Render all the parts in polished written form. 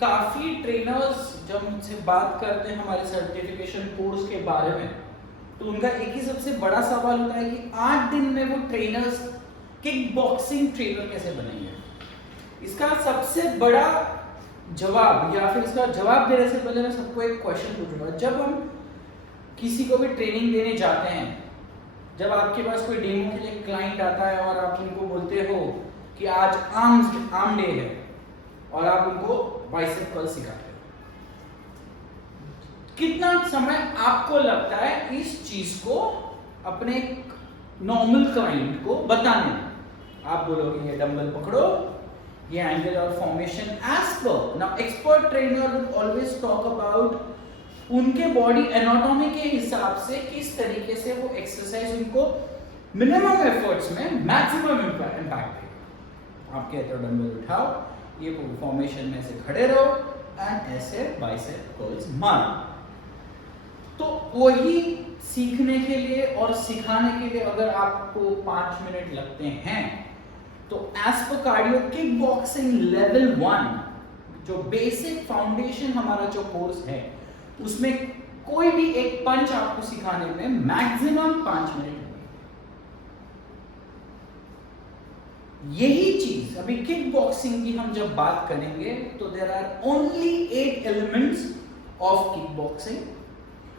काफी ट्रेनर्स जब मुझसे बात करते हैं हमारे सर्टिफिकेशन कोर्स के बारे में, तो उनका एक ही सबसे बड़ा सवाल होता है कि 8 दिन में वो ट्रेनर्स किक बॉक्सिंग ट्रेनर कैसे बनेंगे। इसका सबसे बड़ा जवाब, या फिर इसका जवाब देने से पहले मैं सबको एक क्वेश्चन पूछूंगा। जब हम किसी को भी ट्रेनिंग देने जाते हैं, जब आपके पास कोई डेमो के लिए क्लाइंट आता है और आप उनको बोलते हो कि आज आर्म डे है और आप उनको बाइसेप कर्ल सिखाते हो, कितना समय आपको लगता है इस चीज को अपने नॉर्मल क्लाइंट को बताने में? आप बोलोगे ये डंबल पकड़ो, ये एंगल और फॉर्मेशन एज पर। Now expert trainer will always talk about उनके बॉडी एनाटॉमी के हिसाब से किस तरीके से वो एक्सरसाइज उनको मिनिमम एफर्ट्स में मैक्सिमम इम्पैक्ट देगा। आप कहते हो डंबल उठाओ, ये फॉर्मेशन में से खड़े रहो एंड ऐसे बाइसेप कर्ल्स मारो। तो वही सीखने के लिए और सिखाने के लिए अगर आपको 5 मिनट लगते हैं, तो as per cardio kick boxing level 1 जो बेसिक फाउंडेशन हमारा जो कोर्स है, उसमें कोई भी एक पंच आपको सिखाने में मैक्सिमम 5 मिनट। यही चीज अभी किक बॉक्सिंग की हम जब बात करेंगे तो there are only 8 elements of kickboxing,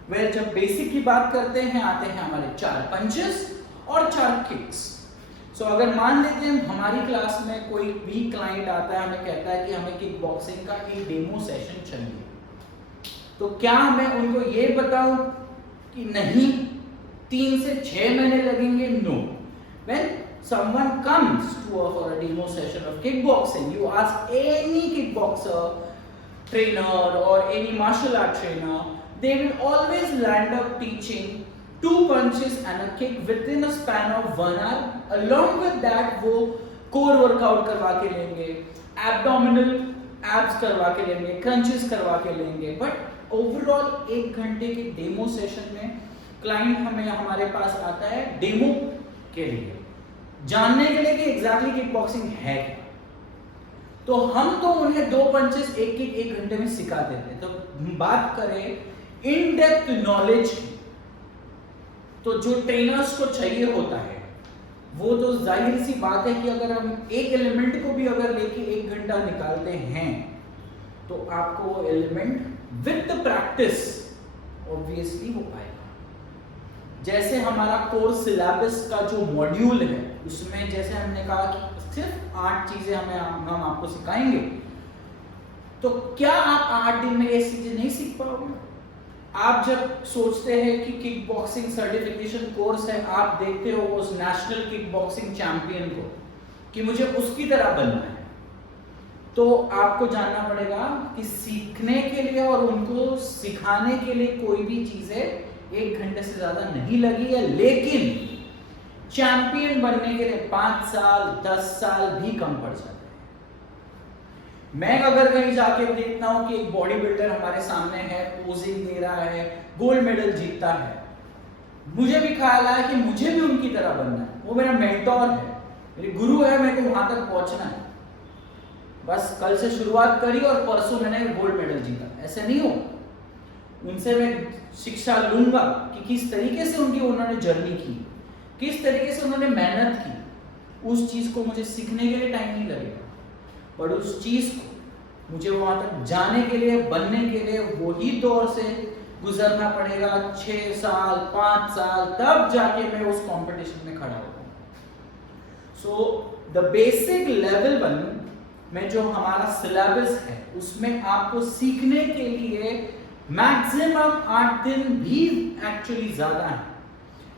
where जब बेसिक की बात करते हैं आते हैं हमारे 4 पंचेस और 4 किक्स। सो अगर मान लेते हैं हमारी क्लास में कोई भी क्लाइंट आता है, हमें कहता है कि हमें किक बॉक्सिंग का एक डेमो सेशन चाहिए, तो क्या मैं उनको ये बताऊं कि नहीं 3 से 6 महीने लगेंगे? No. When someone comes to for a demo session of kickboxing, you ask any kickboxer trainer or any martial art trainer, they will always land up teaching 2 punches and a kick within a span of 1 hour. Along with that वो core workout करवा के लेंगे, abdominal abs करवा के लेंगे, crunches करवा के लेंगे, but overall 1 घंटे के डेमो सेशन में क्लाइंट हमें हमारे पास आता है डेमो के लिए, जानने के लिए कि एग्जैक्टली किक बॉक्सिंग है क्या। तो हम तो उन्हें 2 पंचेस एक किक 1 घंटे में सिखा देते हैं। तो बात करें इन डेप्थ नॉलेज की, तो जो ट्रेनर्स को चाहिए होता है वो तो जाहिर सी बात है कि अगर हम एक एलिमेंट को भी अगर लेके 1 घंटा निकालते हैं, तो आपको वो एलिमेंट विद प्रैक्टिस ऑब्वियसली हो पाएगा। जैसे हमारा कोर्स सिलेबस का जो मॉड्यूल है, उसमें जैसे हमने कहा कि सिर्फ 8 चीजें हम आपको सिखाएंगे, तो क्या आप 8 दिन में ये चीजें नहीं सीख पाओगे? आप जब सोचते हैं कि किक बॉक्सिंग सर्टिफिकेशन कोर्स है, आप देखते हो उस नेशनल किक बॉक्सिंग चैंपियन को कि मुझे उसकी तरह बनना है, तो आपको जानना पड़ेगा कि सीखने के लिए और उनको सिखाने के लिए कोई भी चीजें 1 घंटे से ज्यादा नहीं लगी है, लेकिन चैंपियन बनने के लिए 5 साल 10 साल भी कम पड़ जाते हैं। मैं अगर कहीं जाके देखता हूं कि एक बॉडी बिल्डर हमारे सामने है, पोजिंग दे रहा है, गोल्ड मेडल जीतता है, मुझे भी ख्याल आया कि मुझे भी उनकी तरह बनना है। वो मेरा मेंटोर है, मेरे गुरु है, मेरे को वहां तक पहुंचना है। बस कल से शुरुआत करी और परसों मैंने गोल्ड मेडल जीता, ऐसे नहीं हो। उनसे मैं शिक्षा लूंगा कि किस तरीके से उन्होंने जर्नी की, किस तरीके से उन्होंने मेहनत की। उस चीज को मुझे सीखने के लिए टाइम नहीं लगेगा, पर उस चीज को मुझे वहां तक जाने के लिए, बनने के लिए वही दौर से गुजरना पड़ेगा। 6 साल 5 साल, तब जाके मैं उस कंपटीशन में खड़ा होगा। सो द बेसिक लेवल 1 में जो हमारा सिलेबस है, उसमें आपको सीखने के लिए मैक्सिमम 8 दिन भी एक्चुअली ज्यादा है,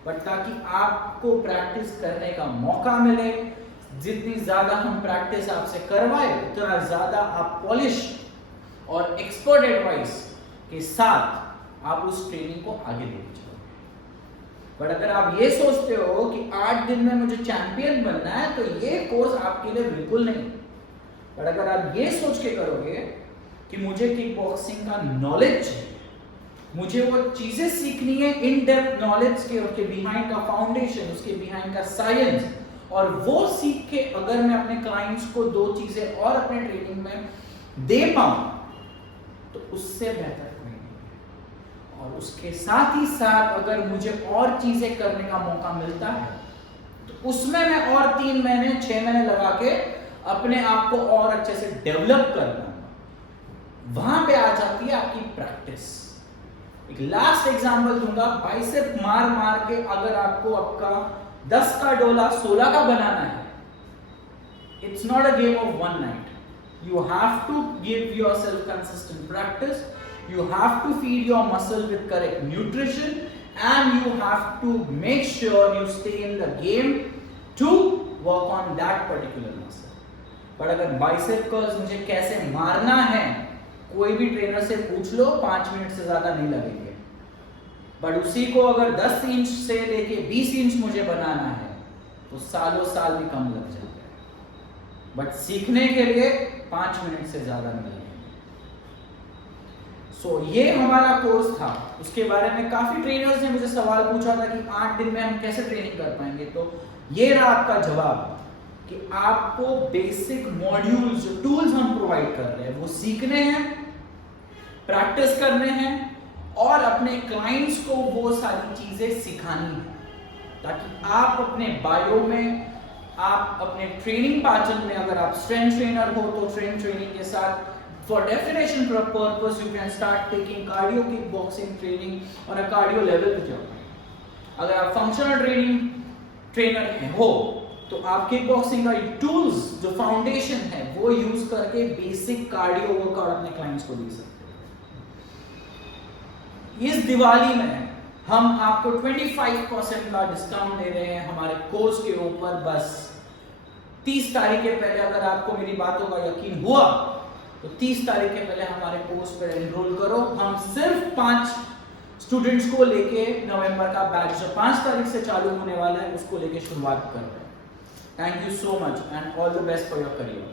बट ताकि आपको प्रैक्टिस करने का मौका मिले, जितनी ज्यादा हम प्रैक्टिस आपसे करवाए उतना ज्यादा आप पॉलिश और एक्सपर्ट एडवाइस के साथ आप उस ट्रेनिंग को आगे लेके चलोगे। बट अगर आप ये सोचते हो कि 8 दिन में मुझे चैंपियन बनना है, तो ये कोर्स आपके लिए बिल्कुल नहीं। बट अगर आप ये सोच के करोगे कि मुझे किक बॉक्सिंग का नॉलेज चाहिए, मुझे वो चीजें सीखनी है इन डेप्थ नॉलेज के, उसके बिहाइंड का फाउंडेशन, उसके बिहाइंड का साइंस, और वो सीख के अगर मैं अपने क्लाइंट्स को 2 चीजें और अपने ट्रेनिंग में दे पाऊं तो उससे बेहतर कोई नहीं है। और उसके साथ ही साथ अगर मुझे और चीजें करने का मौका मिलता है तो उसमें मैं और 3 महीने 6 महीने लगा के अपने आप को और अच्छे से डेवलप कर पाऊंगा। वहां पे आ जाती है आपकी प्रैक्टिस। एक लास्ट एग्जांपल दूंगा, बाइसेप मार मार के अगर आपको आपका 10 का डोला 16 का बनाना है, it's not a game of one night. You have to give yourself consistent practice. You have to feed your muscle with correct nutrition, and you have to make sure you stay in the game to work on that particular muscle. पर अगर bicep curls मुझे कैसे मारना है, कोई भी trainer से पूछ लो, 5 मिनट से ज्यादा नहीं लगेंगे। बट उसी को अगर 10 इंच से लेके 20 इंच मुझे बनाना है तो सालों साल भी कम लग जाएगा। बट सीखने के लिए 5 मिनट से ज्यादा नहीं लगेंगे। सो ये हमारा कोर्स था। उसके बारे में काफी ट्रेनर्स ने मुझे सवाल पूछा था कि 8 दिन में हम कैसे ट्रेनिंग कर पाएंगे। तो ये रहा आपका जवाब कि आपको बेसिक मॉड्यूल्स, जो टूल्स हम प्रोवाइड कर रहे हैं, वो सीखने हैं, प्रैक्टिस करने हैं और अपने क्लाइंट्स को वो सारी चीजें सिखानी है, ताकि आप अपने बायो में, आप अपने ट्रेनिंग पैटर्न में, अगर आप स्ट्रेंथ ट्रेनर हो तो स्ट्रेंथ ट्रेनिंग के साथ for definition purpose you can start taking cardio kick boxing training और कार्डियो लेवल पे जाओ। अगर आप फंक्शनल ट्रेनिंग ट्रेनर हो तो आप किक बॉक्सिंग का टूल्स, जो फाउंडेशन है, वो यूज करके बेसिक कार्डियो वर्कआउट अपने क्लाइंट्स को दे सकते हैं। इस दिवाली में हम आपको 25% का डिस्काउंट दे रहे हैं हमारे कोर्स के ऊपर। बस 30 तारीख के पहले अगर आपको मेरी बातों का यकीन हुआ तो 30 तारीख के पहले हमारे कोर्स पर एनरोल करो। हम सिर्फ 5 स्टूडेंट्स को लेके नवंबर का बैच जो 5 तारीख से चालू होने वाला है, उसको लेके शुरुआत कर रहे हैं। Thank you so much and all the best for your career.